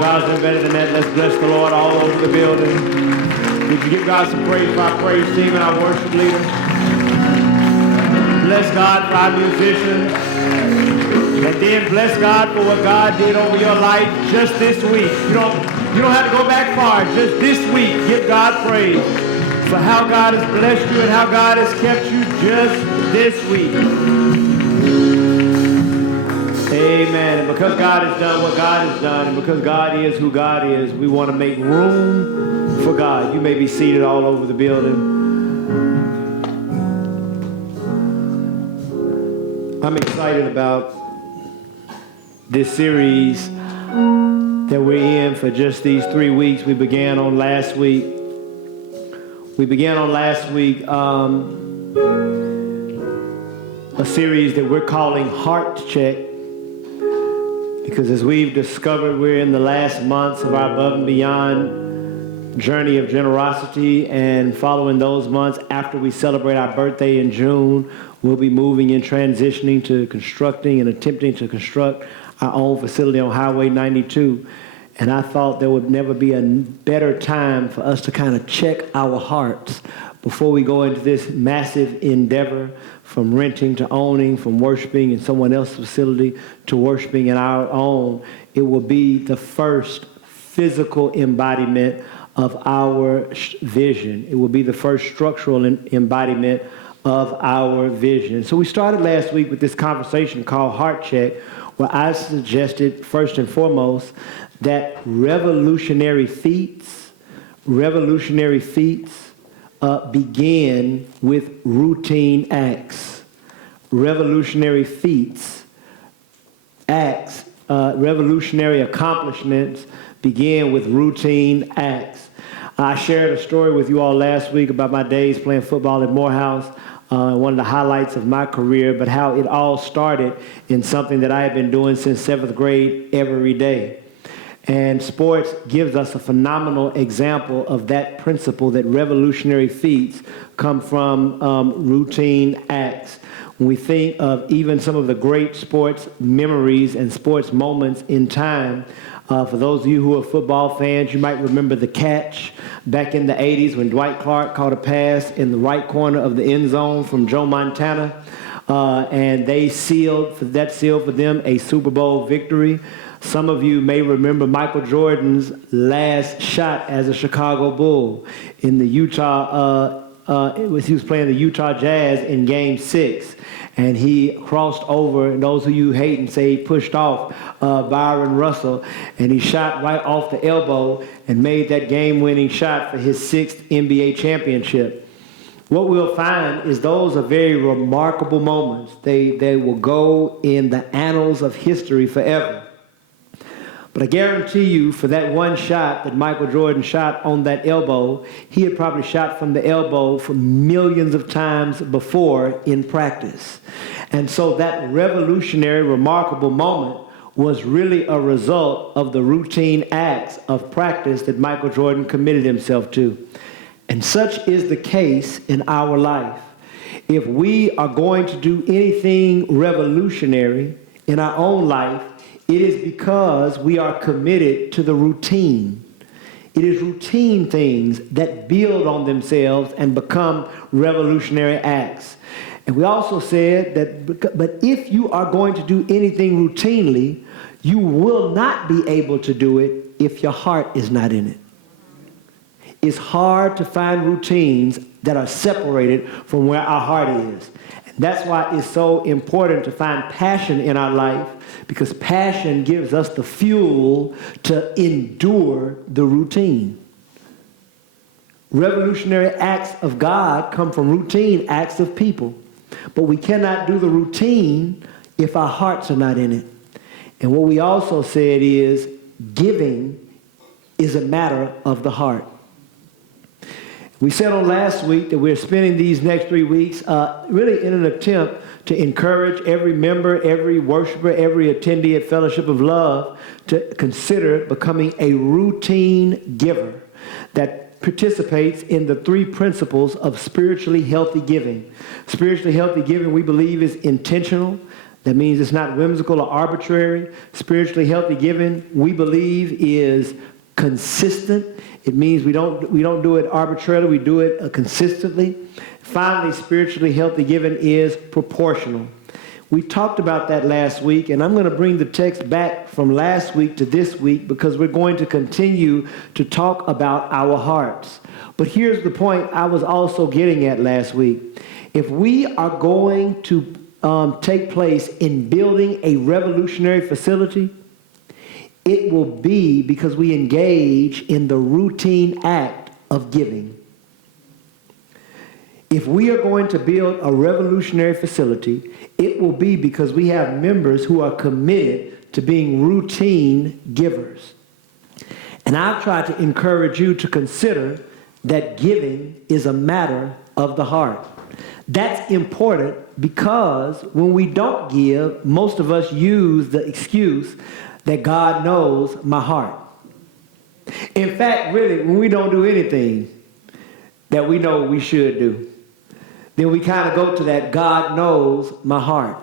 God's been better than that. Let's bless the Lord all over the building. Would you give God some praise for our praise team and our worship leader? Bless God for our musicians. And then bless God for what God did over your life just this week. You don't have to go back far. Just this week, give God praise for how God has blessed you and how God has kept you just this week. Amen. And because God has done what God has done, and because God is who God is, we want to make room for God. You may be seated all over the building. I'm excited about this series that we're in for just these 3 weeks. We began on last week. A series that we're calling Heart Check, because as we've discovered, we're in the last months of our Above and Beyond journey of generosity, and following those months, after we celebrate our birthday in June, we'll be moving and transitioning to constructing and attempting to construct our own facility on Highway 92. And I thought there would never be a better time for us to kind of check our hearts before we go into this massive endeavor, from renting to owning, from worshiping in someone else's facility to worshiping in our own. It will be the first physical embodiment of our vision. It will be the first structural embodiment of our vision. So we started last week with this conversation called Heart Check, where I suggested first and foremost that revolutionary feats begin with routine acts. Revolutionary feats, revolutionary accomplishments begin with routine acts. I shared a story with you all last week about my days playing football at Morehouse, one of the highlights of my career, but how it all started in something that I had been doing since 7th grade every day. And sports gives us a phenomenal example of that principle, that revolutionary feats come from routine acts. When we think of even some of the great sports memories and sports moments in time, for those of you who are football fans, you might remember the catch back in the 80s when Dwight Clark caught a pass in the right corner of the end zone from Joe Montana, and they sealed for them a Super Bowl victory. Some of you may remember Michael Jordan's last shot as a Chicago Bull in the Utah. He was playing the Utah Jazz in Game 6, and he crossed over, and those of you hate and say he pushed off Byron Russell, and he shot right off the elbow and made that game-winning shot for his 6th NBA championship. What we'll find is those are very remarkable moments. They will go in the annals of history forever. But I guarantee you, for that one shot that Michael Jordan shot on that elbow, he had probably shot from the elbow for millions of times before in practice. And so that revolutionary, remarkable moment was really a result of the routine acts of practice that Michael Jordan committed himself to. And such is the case in our life. If we are going to do anything revolutionary in our own life, it is because we are committed to the routine. It is routine things that build on themselves and become revolutionary acts. And we also said that, but if you are going to do anything routinely, you will not be able to do it if your heart is not in it. It's hard to find routines that are separated from where our heart is. And that's why it's so important to find passion in our life, because passion gives us the fuel to endure the routine. Revolutionary acts of God come from routine acts of people. But we cannot do the routine if our hearts are not in it. And what we also said is giving is a matter of the heart. We said on last week that we're spending these next 3 weeks really in an attempt to encourage every member, every worshiper, every attendee at Fellowship of Love to consider becoming a routine giver that participates in the 3 principles of spiritually healthy giving. Spiritually healthy giving, we believe, is intentional, That means it's not whimsical or arbitrary. Spiritually healthy giving, we believe, is consistent. It means we don't do it arbitrarily, we do it consistently. Finally, spiritually healthy giving is proportional. We talked about that last week, and I'm going to bring the text back from last week to this week because we're going to continue to talk about our hearts. But here's the point I was also getting at last week. If we are going to take place in building a revolutionary facility, it will be because we engage in the routine act of giving. If we are going to build a revolutionary facility, it will be because we have members who are committed to being routine givers. And I've tried to encourage you to consider that giving is a matter of the heart. That's important because when we don't give, most of us use the excuse that God knows my heart. In fact, really, when we don't do anything that we know we should do, then we kind of go to that God knows my heart.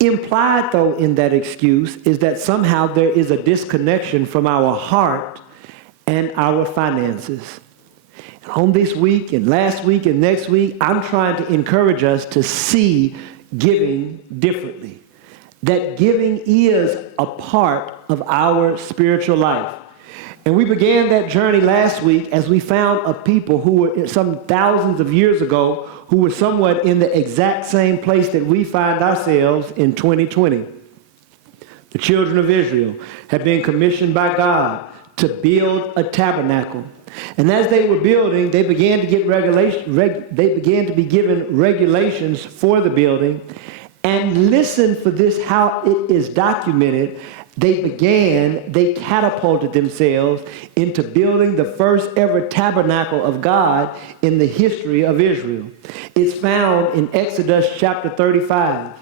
Implied, though, in that excuse is that somehow there is a disconnection from our heart and our finances. And on this week and last week and next week, I'm trying to encourage us to see giving differently. That giving is a part of our spiritual life. And we began that journey last week as we found a people who were some thousands of years ago who were somewhat in the exact same place that we find ourselves in 2020. The children of Israel had been commissioned by God to build a tabernacle. And as they were building, they began to get they began to be given regulations for the building. And listen for this, how it is documented. They catapulted themselves into building the first ever tabernacle of God in the history of Israel. It's found in Exodus chapter 35.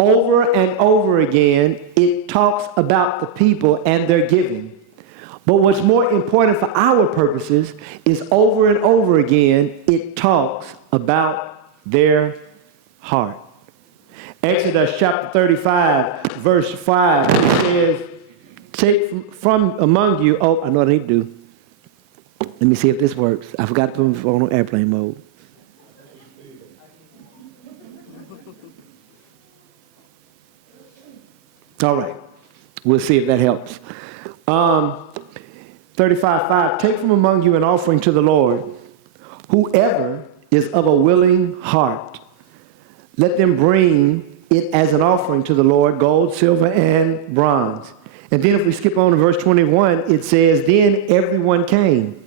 Over and over again, it talks about the people and their giving. But what's more important for our purposes is over and over again, it talks about their heart. Exodus chapter 35, verse 5, it says, take from among you, oh, I know what I need to do. Let me see if this works. I forgot to put my phone on airplane mode. All right. We'll see if that helps. 35:5, take from among you an offering to the Lord. Whoever is of a willing heart, let them bring it as an offering to the Lord, gold, silver, and bronze. And then if we skip on to verse 21, it says, then everyone came,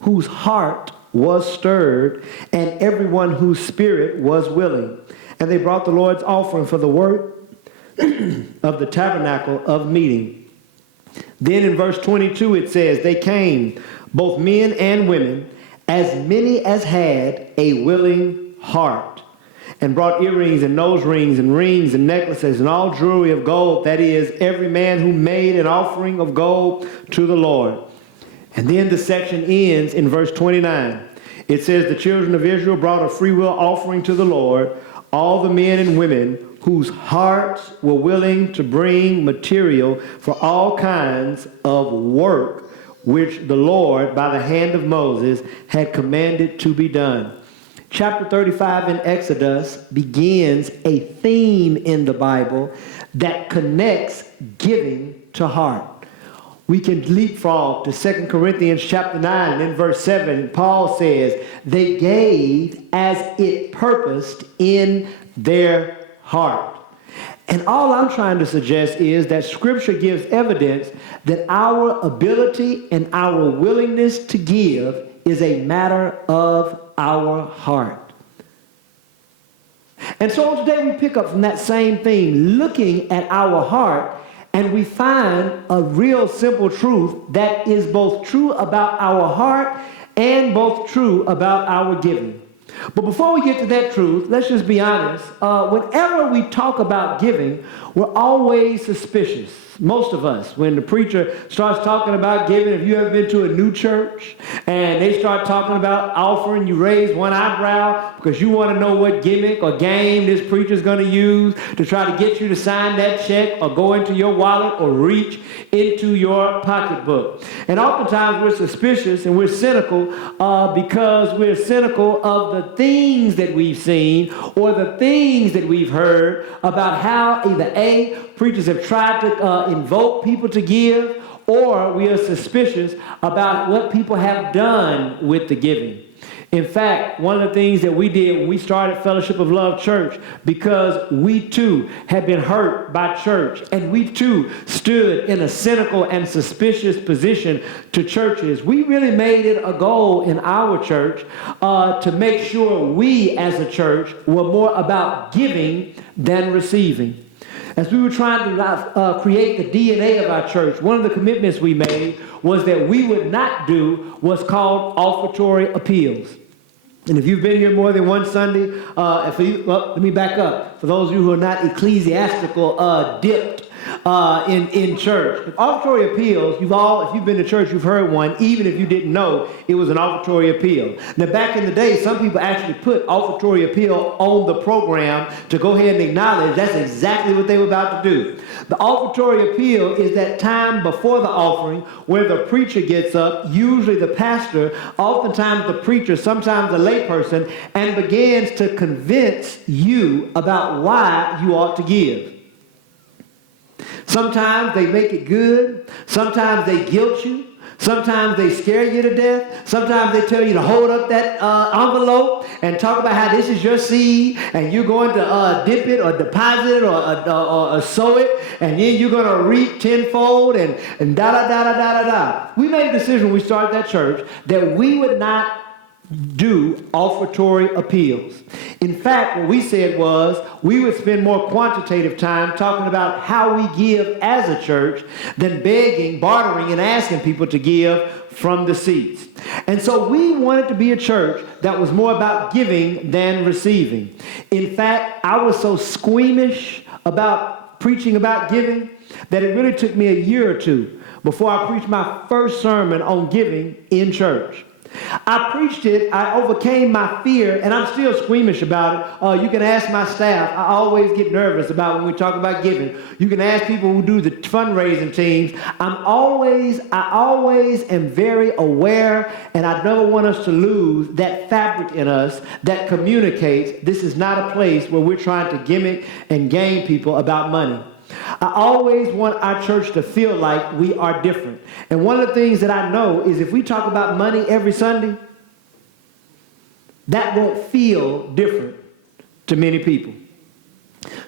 whose heart was stirred, and everyone whose spirit was willing. And they brought the Lord's offering for the work of the tabernacle of meeting. Then in verse 22, it says, they came, both men and women, as many as had a willing heart, and brought earrings and nose rings and rings and necklaces and all jewelry of gold, that is, every man who made an offering of gold to the Lord. And then the section ends in verse 29. It says, the children of Israel brought a freewill offering to the Lord, all the men and women whose hearts were willing to bring material for all kinds of work, which the Lord, by the hand of Moses, had commanded to be done. Chapter 35 in Exodus begins a theme in the Bible that connects giving to heart. We can leapfrog to 2 Corinthians chapter 9 and in verse 7. Paul says, they gave as it purposed in their heart. And all I'm trying to suggest is that Scripture gives evidence that our ability and our willingness to give is a matter of our heart. And so today we pick up from that same theme, looking at our heart, and we find a real simple truth that is both true about our heart and both true about our giving. But before we get to that truth, let's just be honest. Whenever we talk about giving, we're always suspicious. Most of us, when the preacher starts talking about giving, if you ever been to a new church and they start talking about offering, you raise one eyebrow because you want to know what gimmick or game this preacher's going to use to try to get you to sign that check or go into your wallet or reach into your pocketbook. And oftentimes we're suspicious and we're cynical because we're cynical of the things that we've seen or the things that we've heard about how either A, preachers have tried to invoke people to give, or we are suspicious about what people have done with the giving. In fact, one of the things that we did when we started Fellowship of Love Church, because we too had been hurt by church, and we too stood in a cynical and suspicious position to churches, we really made it a goal in our church to make sure we as a church were more about giving than receiving. As we were trying to create the DNA of our church, one of the commitments we made was that we would not do what's called offertory appeals. And if you've been here more than one Sunday, let me back up. For those of you who are not ecclesiastical dipped in church, offertory appeals, if you've been to church, you've heard one, even if you didn't know it was an offertory appeal. Now, back in the day, some people actually put offertory appeal on the program to go ahead and acknowledge that's exactly what they were about to do. The offertory appeal is that time before the offering where the preacher gets up, usually the pastor, oftentimes the preacher, sometimes the layperson, and begins to convince you about why you ought to give. Sometimes they make it good. Sometimes they guilt you. Sometimes they scare you to death. Sometimes they tell you to hold up that envelope and talk about how this is your seed and you're going to dip it or deposit it or sow it, and then you're going to reap tenfold and da-da-da-da-da-da-da. We made a decision when we started that church that we would not do offertory appeals. In fact, what we said was we would spend more quantitative time talking about how we give as a church than begging, bartering, and asking people to give from the seats. And so we wanted to be a church that was more about giving than receiving. In fact, I was so squeamish about preaching about giving that it really took me a year or two before I preached my first sermon on giving in church. I preached it, I overcame my fear, and I'm still squeamish about it. You can ask my staff. I always get nervous about when we talk about giving. You can ask people who do the fundraising teams. I always am very aware, and I never want us to lose that fabric in us that communicates this is not a place where we're trying to gimmick and game people about money. I always want our church to feel like we are different. And one of the things that I know is if we talk about money every Sunday, that won't feel different to many people.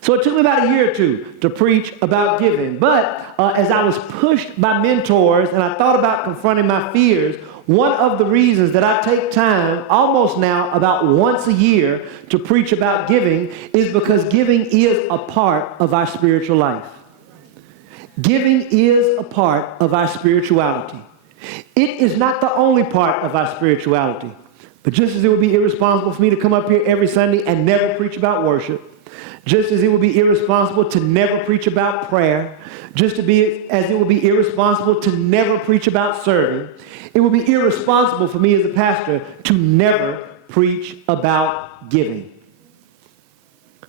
So it took me about a year or two to preach about giving. But as I was pushed by mentors and I thought about confronting my fears, one of the reasons that I take time almost now about once a year to preach about giving is because giving is a part of our spiritual life. Giving is a part of our spirituality. It is not the only part of our spirituality. But just as it would be irresponsible for me to come up here every Sunday and never preach about worship, just as it would be irresponsible to never preach about prayer, as it would be irresponsible to never preach about serving, it would be irresponsible for me as a pastor to never preach about giving.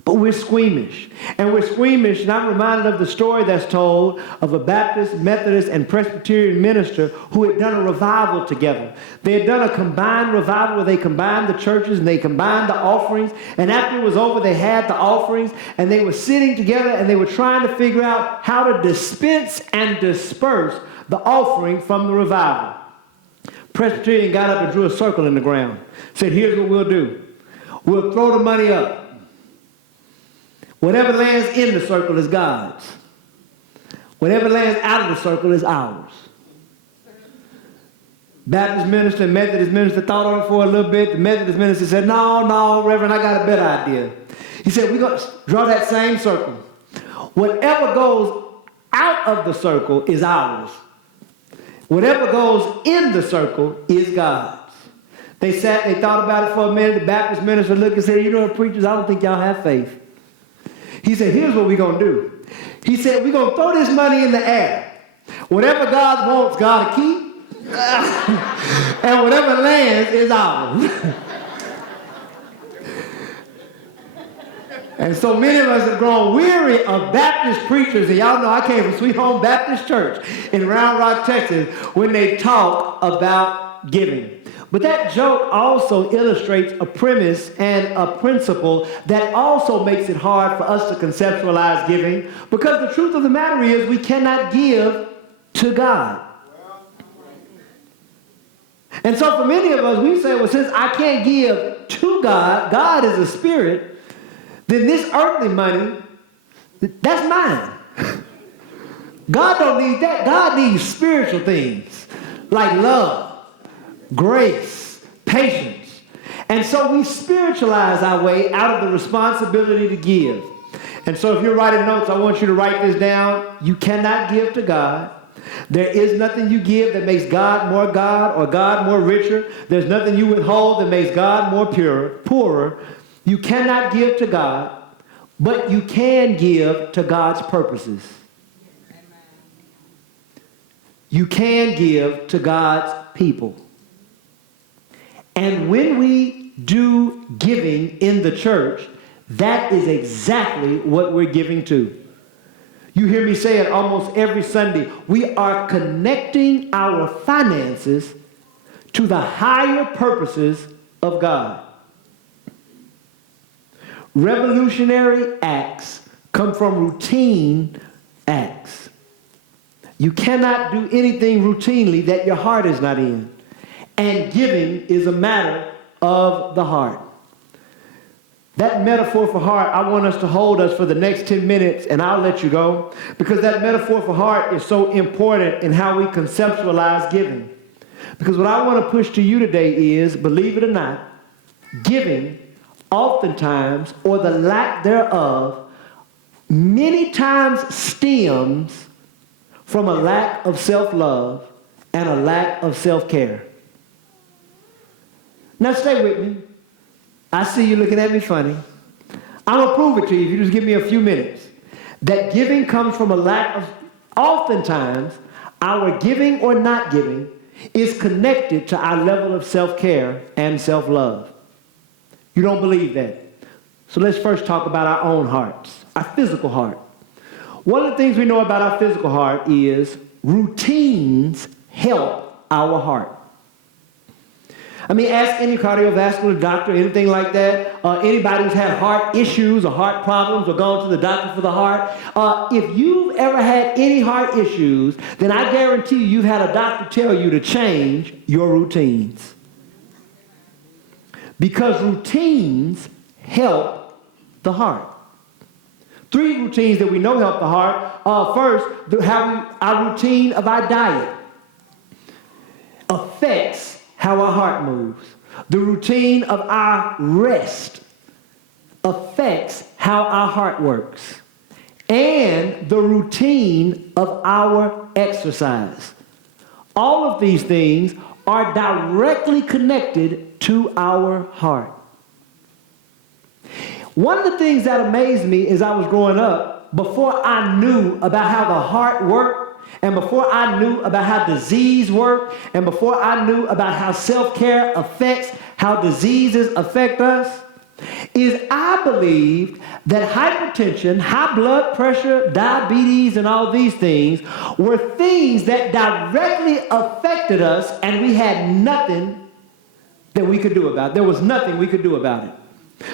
But we're squeamish. And I'm reminded of the story that's told of a Baptist, Methodist, and Presbyterian minister who had done a revival together. They had done a combined revival where they combined the churches and they combined the offerings. And after it was over, they had the offerings and they were sitting together and they were trying to figure out how to dispense and disperse the offering from the revival. Presbyterian got up and drew a circle in the ground. Said, here's what we'll do. We'll throw the money up. Whatever lands in the circle is God's. Whatever lands out of the circle is ours. Baptist minister and Methodist minister thought on it for a little bit. The Methodist minister said, no, Reverend, I got a better idea. He said, we're going to draw that same circle. Whatever goes out of the circle is ours. Whatever goes in the circle is God's. They thought about it for a minute. The Baptist minister looked and said, you know what, preachers, I don't think y'all have faith. He said, here's what we're going to do. He said, we're going to throw this money in the air. Whatever God wants, God to keep. And whatever lands is ours. And so many of us have grown weary of Baptist preachers, and y'all know I came from Sweet Home Baptist Church in Round Rock, Texas, when they talk about giving. But that joke also illustrates a premise and a principle that also makes it hard for us to conceptualize giving, because the truth of the matter is we cannot give to God. And so for many of us, we say, well, since I can't give to God, God is a spirit, then this earthly money, that's mine. God don't need that. God needs spiritual things like love, grace, patience. And so we spiritualize our way out of the responsibility to give. And so if you're writing notes, I want you to write this down. You cannot give to God. There is nothing you give that makes God more God or God more richer. There's nothing you withhold that makes God more poorer. You cannot give to God, but you can give to God's purposes. You can give to God's people. And when we do giving in the church, that is exactly what we're giving to. You hear me say it almost every Sunday. We are connecting our finances to the higher purposes of God. Revolutionary acts come from routine acts. You cannot do anything routinely that your heart is not in. And giving is a matter of the heart. That metaphor for heart, I want us to hold us for the next 10 minutes, and I'll let you go, because that metaphor for heart is so important in how we conceptualize giving. Because what I want to push to you today is, believe it or not, giving oftentimes, or the lack thereof, many times stems from a lack of self-love and a lack of self-care. Now stay with me. I see you looking at me funny. I'm going to prove it to you if you just give me a few minutes. That giving comes from a lack of, oftentimes, our giving or not giving is connected to our level of self-care and self-love. You don't believe that? So let's first talk about our own hearts, our physical heart. One of the things we know about our physical heart is routines help our heart. I mean, ask any cardiovascular doctor, anything like that, anybody who's had heart issues or heart problems or gone to the doctor for the heart. If you've ever had any heart issues, then I guarantee you've had a doctor tell you to change your routines. Because routines help the heart. 3 routines that we know help the heart. First, our routine of our diet affects how our heart moves. The routine of our rest affects how our heart works. And the routine of our exercise. All of these things are directly connected to our heart. One of the things that amazed me as I was growing up, before I knew about how the heart worked, and before I knew about how disease worked, and before I knew about how self-care affects how diseases affect us, is I believed that hypertension, high blood pressure, diabetes, and all these things were things that directly affected us, and we had nothing that we could do about it. There was nothing we could do about it.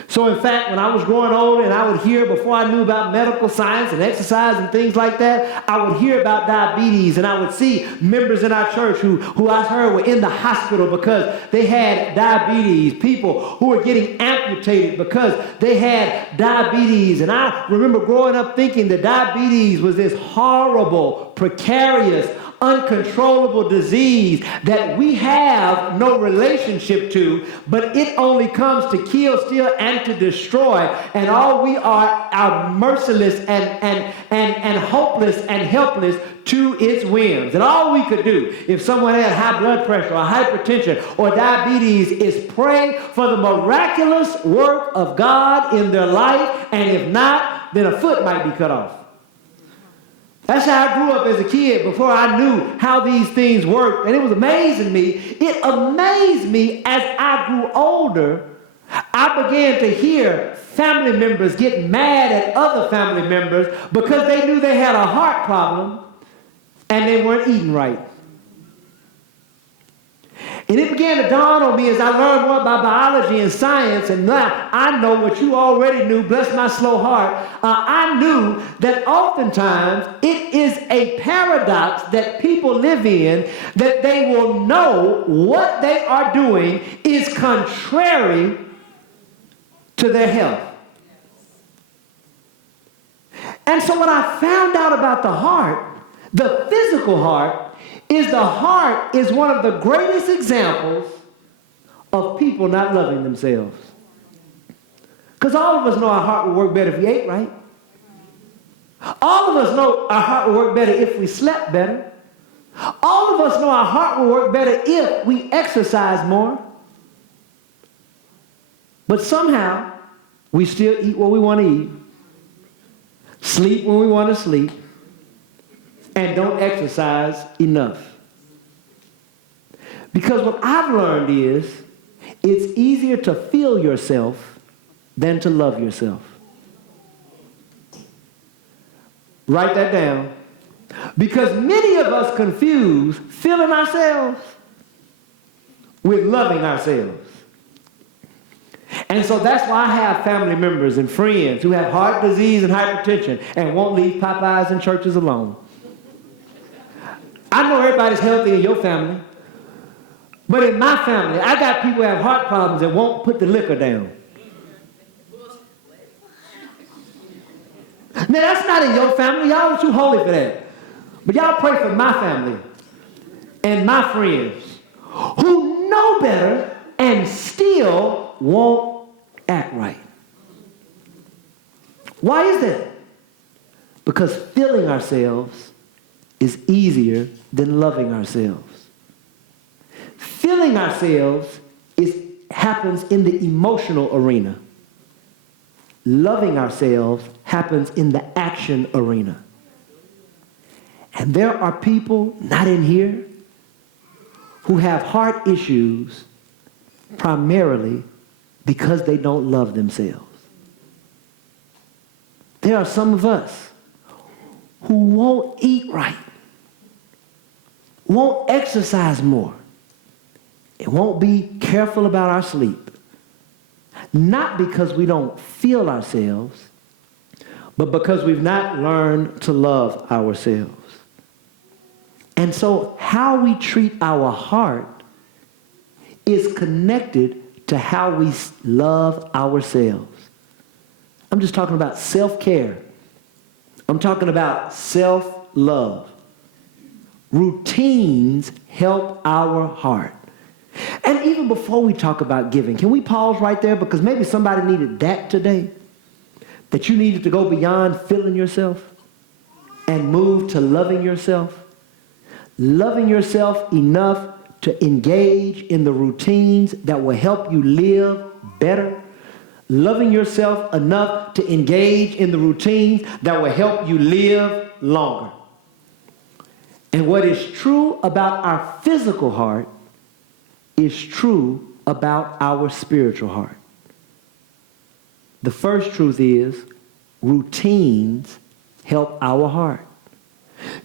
So in fact, when I was growing older and I would hear, before I knew about medical science and exercise and things like that, I would hear about diabetes, and I would see members in our church who I heard were in the hospital because they had diabetes, people who were getting amputated because they had diabetes. And I remember growing up thinking that diabetes was this horrible, precarious, uncontrollable disease that we have no relationship to, but it only comes to kill, steal, and to destroy, and all we are merciless and hopeless and helpless to its whims. And all we could do if someone had high blood pressure or hypertension or diabetes is pray for the miraculous work of God in their life, and if not, then a foot might be cut off. That's how I grew up as a kid before I knew how these things worked. And it was amazing me. It amazed me as I grew older. I I began to hear family members get mad at other family members because they knew they had a heart problem and they weren't eating right. And it began to dawn on me as I learned more about biology and science, and now I know what you already knew, bless my slow heart. I knew that oftentimes it is a paradox that people live in, that they will know what they are doing is contrary to their health. And so what I found out about the heart, the physical heart, is the heart is one of the greatest examples of people not loving themselves. Because all of us know our heart would work better if we ate right. All of us know our heart would work better if we slept better. All of us know our heart would work better if we exercise more. But somehow, we still eat what we want to eat, sleep when we want to sleep, and don't exercise enough. Because what I've learned is it's easier to feel yourself than to love yourself. Write that down. Because many of us confuse feeling ourselves with loving ourselves. And so that's why I have family members and friends who have heart disease and hypertension and won't leave Popeyes and churches alone. I know everybody's healthy in your family, but in my family, I got people who have heart problems that won't put the liquor down. Now, that's not in your family. Y'all are too holy for that. But y'all pray for my family and my friends who know better and still won't act right. Why is that? Because feeling ourselves is easier than loving ourselves. Feeling ourselves happens in the emotional arena. Loving ourselves happens in the action arena. And there are people, not in here, who have heart issues primarily because they don't love themselves. There are some of us who won't eat right, won't exercise more, and won't be careful about our sleep. Not because we don't feel ourselves, but because we've not learned to love ourselves. And so how we treat our heart is connected to how we love ourselves. I'm just talking about self-care. I'm talking about self-love. Routines help our heart. And even before we talk about giving, can we pause right there? Because maybe somebody needed that today. That you needed to go beyond feeling yourself and move to loving yourself. Loving yourself enough to engage in the routines that will help you live better. Loving yourself enough to engage in the routines that will help you live longer. And what is true about our physical heart is true about our spiritual heart. The first truth is routines help our heart.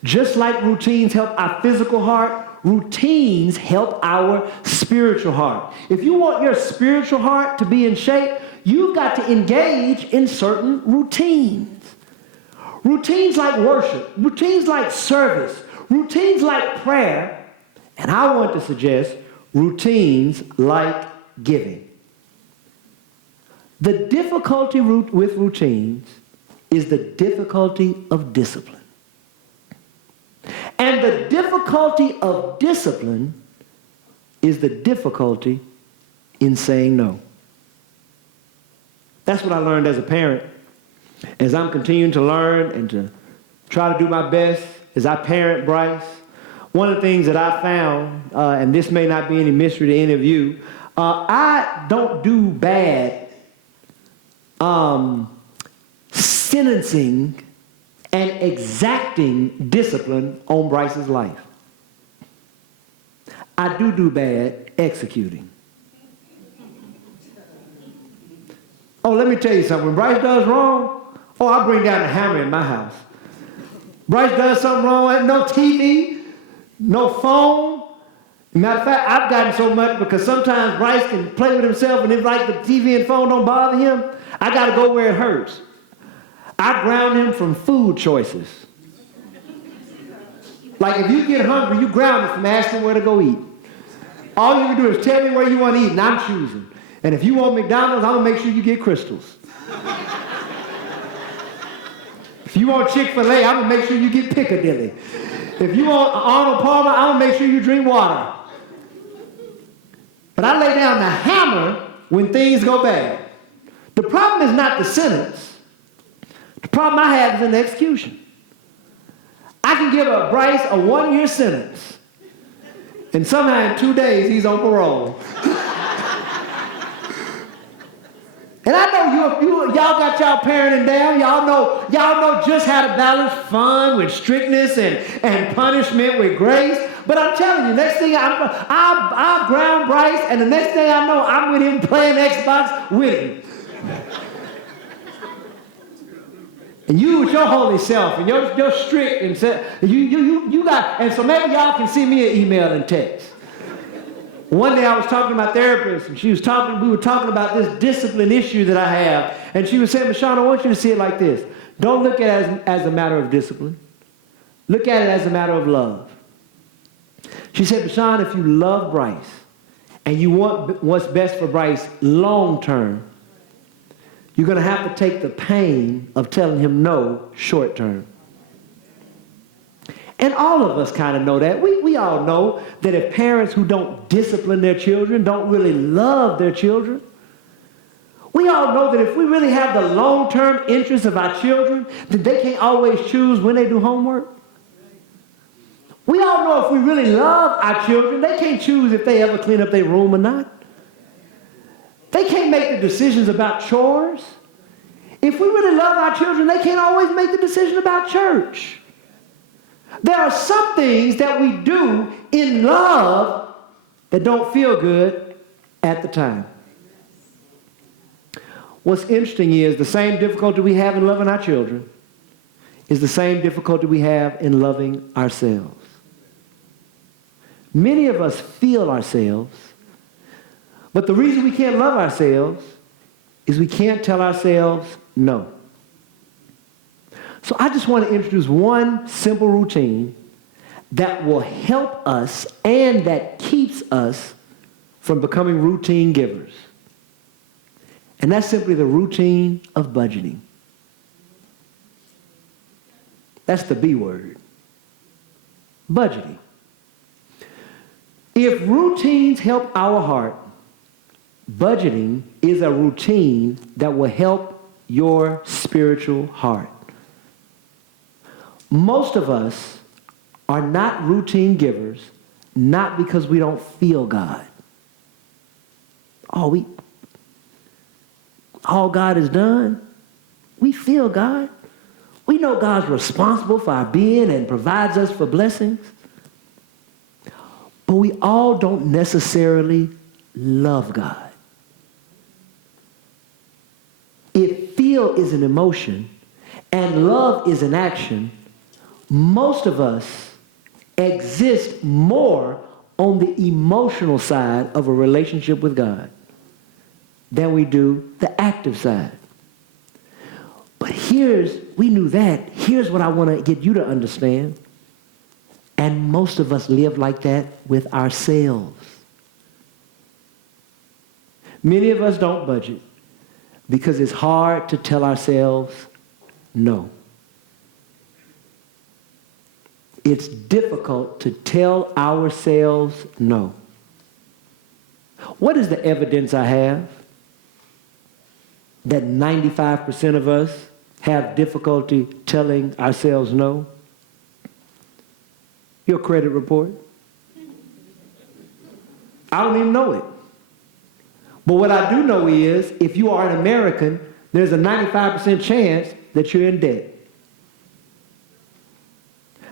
Just like routines help our physical heart, routines help our spiritual heart. If you want your spiritual heart to be in shape, you've got to engage in certain routines. Routines like worship, routines like service, routines like prayer, and I want to suggest routines like giving. The difficulty with routines is the difficulty of discipline. And the difficulty of discipline is the difficulty in saying no. That's what I learned as a parent. As I'm continuing to learn and to try to do my best as I parent Bryce, one of the things that I found, and this may not be any mystery to any of you, I don't do bad sentencing and exacting discipline on Bryce's life. I do bad executing. Oh, let me tell you something. When Bryce does wrong, I bring down the hammer in my house. Bryce does something wrong, no TV, no phone. Matter of fact, I've gotten so much because sometimes Bryce can play with himself and if like the TV and phone don't bother him, I got to go where it hurts. I ground him from food choices. Like if you get hungry, you ground him from asking where to go eat. All you can do is tell me where you want to eat and I'm choosing. And if you want McDonald's, I'm going to make sure you get Crystals. If you want Chick-fil-A, I'm going to make sure you get Piccadilly. If you want Arnold Palmer, I'm going to make sure you drink water. But I lay down the hammer when things go bad. The problem is not the sentence. The problem I have is in the execution. I can give a Bryce a 1-year sentence, and somehow in 2 days he's on parole. And I know y'all got y'all parenting down. Y'all know just how to balance fun with strictness and punishment with grace. But I'm telling you, next thing I'll ground Bryce, and the next thing I know, I'm with him playing Xbox with him. And you with your holy self, and you're strict, and you got, and so maybe y'all can send me an email and text. One day I was talking to my therapist, and we were talking about this discipline issue that I have, and she was saying, Bashan, I want you to see it like this. Don't look at it as a matter of discipline. Look at it as a matter of love. She said, Bashan, if you love Bryce, and you want what's best for Bryce long term, you're going to have to take the pain of telling him no short term. And all of us kind of know that. We all know that if parents who don't discipline their children don't really love their children, we all know that if we really have the long-term interests of our children, then they can't always choose when they do homework. We all know if we really love our children, they can't choose if they ever clean up their room or not. They can't make the decisions about chores. If we really love our children, they can't always make the decision about church. There are some things that we do in love that don't feel good at the time. What's interesting is the same difficulty we have in loving our children is the same difficulty we have in loving ourselves. Many of us feel ourselves, but the reason we can't love ourselves is we can't tell ourselves no. So I just want to introduce one simple routine that will help us and that keeps us from becoming routine givers. And that's simply the routine of budgeting. That's the B word. Budgeting. If routines help our heart, budgeting is a routine that will help your spiritual heart. Most of us are not routine givers, not because we don't feel God. All God has done, we feel God. We know God's responsible for our being and provides us for blessings. But we all don't necessarily love God. If feel is an emotion and love is an action, most of us exist more on the emotional side of a relationship with God than we do the active side. But we knew that. Here's what I want to get you to understand. And most of us live like that with ourselves. Many of us don't budget because it's hard to tell ourselves no. It's difficult to tell ourselves no. What is the evidence I have that 95% of us have difficulty telling ourselves no? Your credit report. I don't even know it. But what I do know is, if you are an American, there's a 95% chance that you're in debt.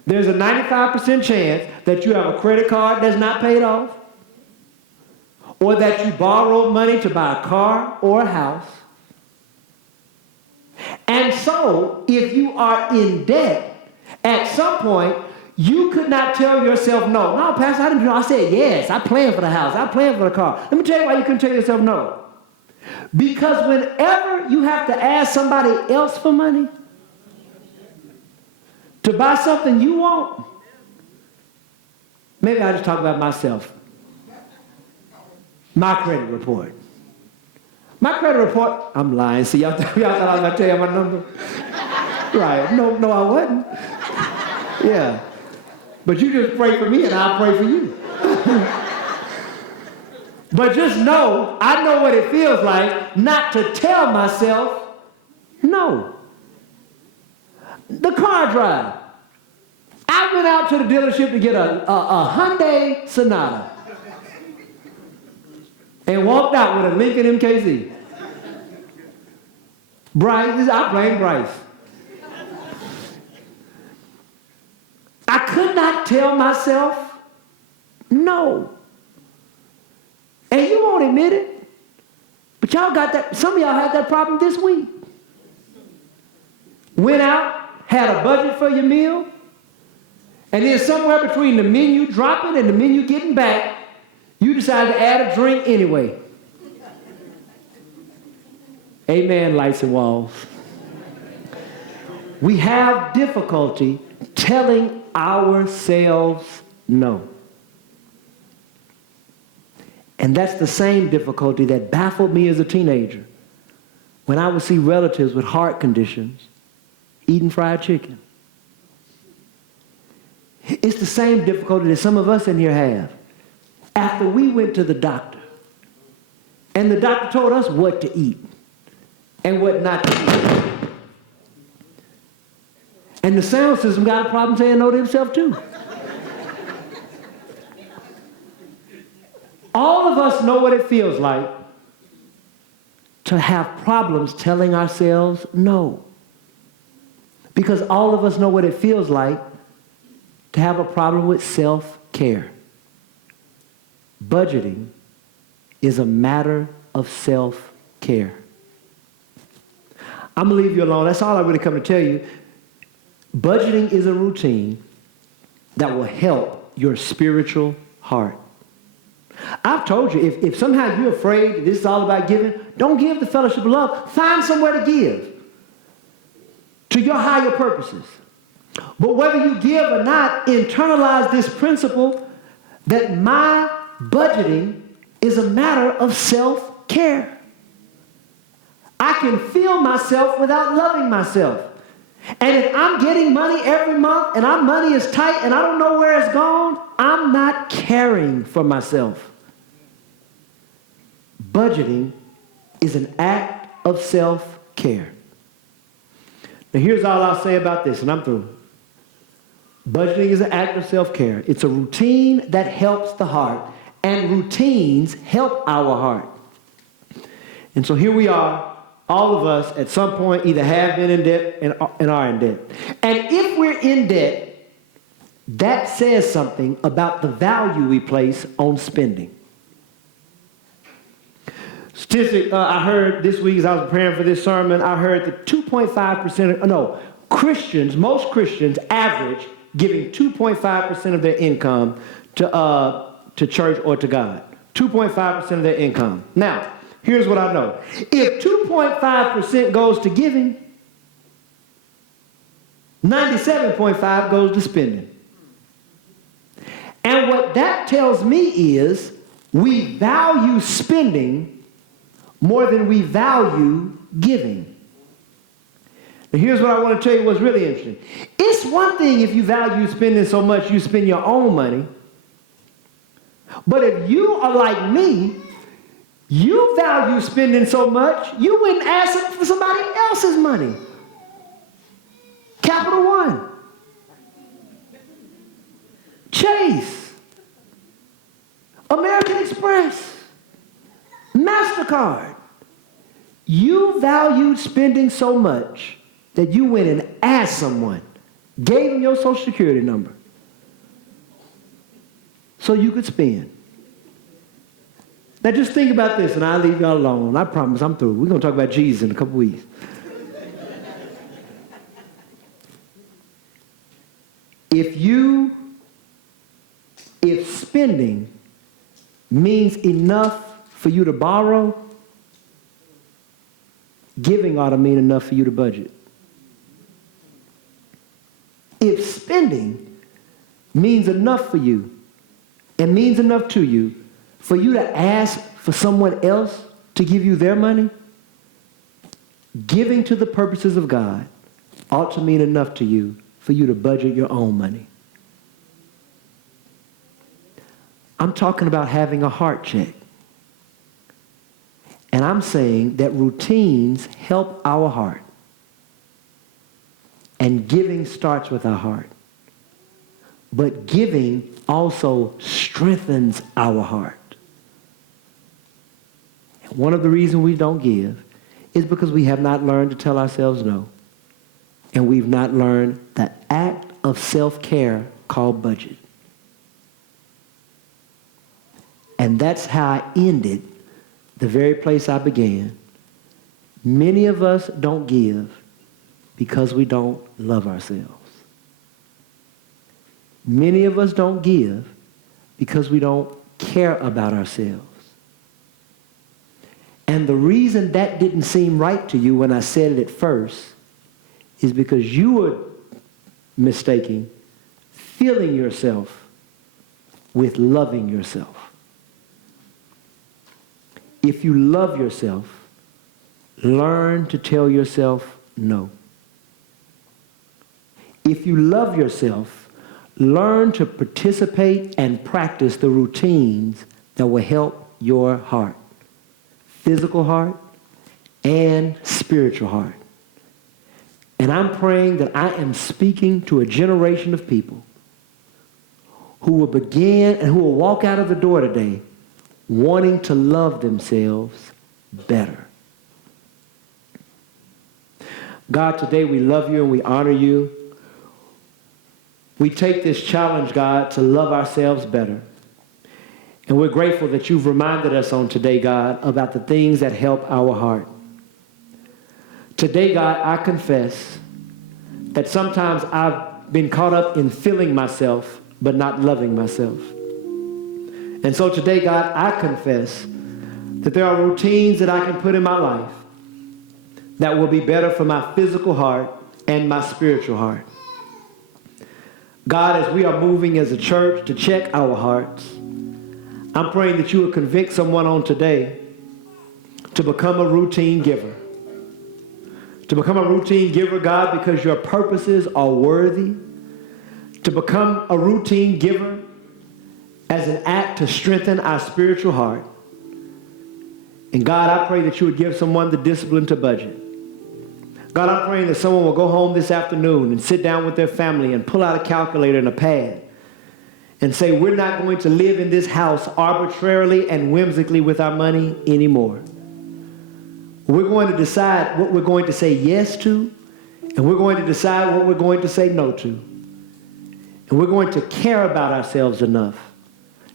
There's a 95% chance that you have a credit card that's not paid off, or that you borrowed money to buy a car or a house, And so, if you are in debt, at some point, you could not tell yourself no. No, Pastor, I didn't know. I said yes. I planned for the house. I planned for the car. Let me tell you why you couldn't tell yourself no. Because whenever you have to ask somebody else for money to buy something you want, maybe I'll just talk about myself. My credit report. My credit report, I'm lying. See, y'all thought I was going to tell you my number? Right. No, I wasn't. Yeah. But you just pray for me and I'll pray for you. But just know, I know what it feels like not to tell myself no. The car drive. I went out to the dealership to get a Hyundai Sonata and walked out with a Lincoln MKZ. Bryce, I blame Bryce. I could not tell myself no. And you won't admit it, but y'all got that. Some of y'all had that problem this week. Went out, had a budget for your meal, and then somewhere between the menu dropping and the menu getting back, you decided to add a drink anyway. Amen, lights and walls. We have difficulty telling ourselves no. And that's the same difficulty that baffled me as a teenager when I would see relatives with heart conditions eating fried chicken. It's the same difficulty that some of us in here have. After we went to the doctor, and the doctor told us what to eat and what not to eat. And the sound system got a problem saying no to himself too. All of us know what it feels like to have problems telling ourselves no. Because all of us know what it feels like to have a problem with self-care. Budgeting is a matter of self-care. I'm going to leave you alone. That's all I really come to tell you. Budgeting is a routine that will help your spiritual heart. I've told you, if somehow you're afraid that this is all about giving, don't give the fellowship of love. Find somewhere to give to your higher purposes. But whether you give or not, internalize this principle that my budgeting is a matter of self-care. I can feel myself without loving myself. And if I'm getting money every month and our money is tight and I don't know where it's gone, I'm not caring for myself. Budgeting is an act of self-care. Now here's all I'll say about this, and I'm through. Budgeting is an act of self-care. It's a routine that helps the heart, and routines help our heart. And so here we are, all of us at some point either have been in debt and are in debt. And if we're in debt, that says something about the value we place on spending. Statistic, I heard this week as I was preparing for this sermon, I heard that 2.5%, most Christians average giving 2.5% of their income to church or to God. 2.5% of their income. Now, here's what I know. If 2.5% goes to giving, 97.5% goes to spending. And what that tells me is we value spending more than we value giving. Now here's what I want to tell you what's really interesting. It's one thing if you value spending so much you spend your own money. But if you are like me, you value spending so much, you wouldn't ask for somebody else's money. Capital One, Chase, American Express, MasterCard. You valued spending so much that you went and asked someone, gave them your Social Security number so you could spend. Now just think about this, and I'll leave y'all alone. I promise I'm through. We're going to talk about Jesus in a couple weeks. If spending means enough for you to borrow, giving ought to mean enough for you to budget. If spending means enough for you and means enough to you for you to ask for someone else to give you their money, giving to the purposes of God ought to mean enough to you for you to budget your own money. I'm talking about having a heart check. And I'm saying that routines help our heart. And giving starts with our heart. But giving also strengthens our heart. And one of the reasons we don't give is because we have not learned to tell ourselves no. And we've not learned the act of self-care called budget. And that's how I ended the very place I began. Many of us don't give because we don't love ourselves. Many of us don't give because we don't care about ourselves. And the reason that didn't seem right to you when I said it at first is because you were mistaking filling yourself with loving yourself. If you love yourself, learn to tell yourself no. If you love yourself, learn to participate and practice the routines that will help your heart, physical heart and spiritual heart. And I'm praying that I am speaking to a generation of people who will begin and who will walk out of the door today wanting to love themselves better. God, today we love you and we honor you. We take this challenge, God, to love ourselves better. And we're grateful that you've reminded us on today, God, about the things that help our heart. Today, God, I confess that sometimes I've been caught up in filling myself but not loving myself. And so today, God, I confess that there are routines that I can put in my life that will be better for my physical heart and my spiritual heart. God, as we are moving as a church to check our hearts, I'm praying that you would convict someone on today to become a routine giver. To become a routine giver, God, because your purposes are worthy. To become a routine giver as an act to strengthen our spiritual heart. And God, I pray that you would give someone the discipline to budget. God, I'm praying that someone will go home this afternoon and sit down with their family and pull out a calculator and a pad and say, we're not going to live in this house arbitrarily and whimsically with our money anymore. We're going to decide what we're going to say yes to, and we're going to decide what we're going to say no to. And we're going to care about ourselves enough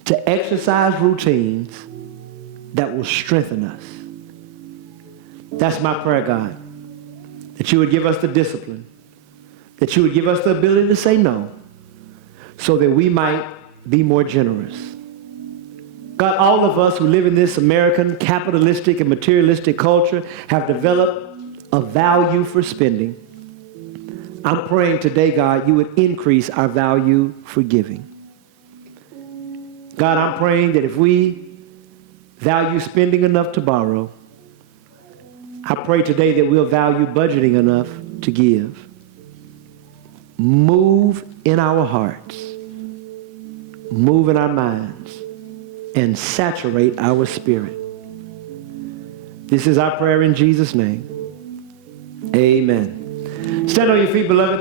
to exercise routines that will strengthen us. That's my prayer, God. That you would give us the discipline. That you would give us the ability to say no so that we might be more generous. God, all of us who live in this American capitalistic and materialistic culture have developed a value for spending. I'm praying today, God, you would increase our value for giving. God, I'm praying that if we value spending enough to borrow, I pray today that we'll value budgeting enough to give. Move in our hearts, move in our minds, and saturate our spirit. This is our prayer in Jesus' name. Amen. Stand on your feet, beloved.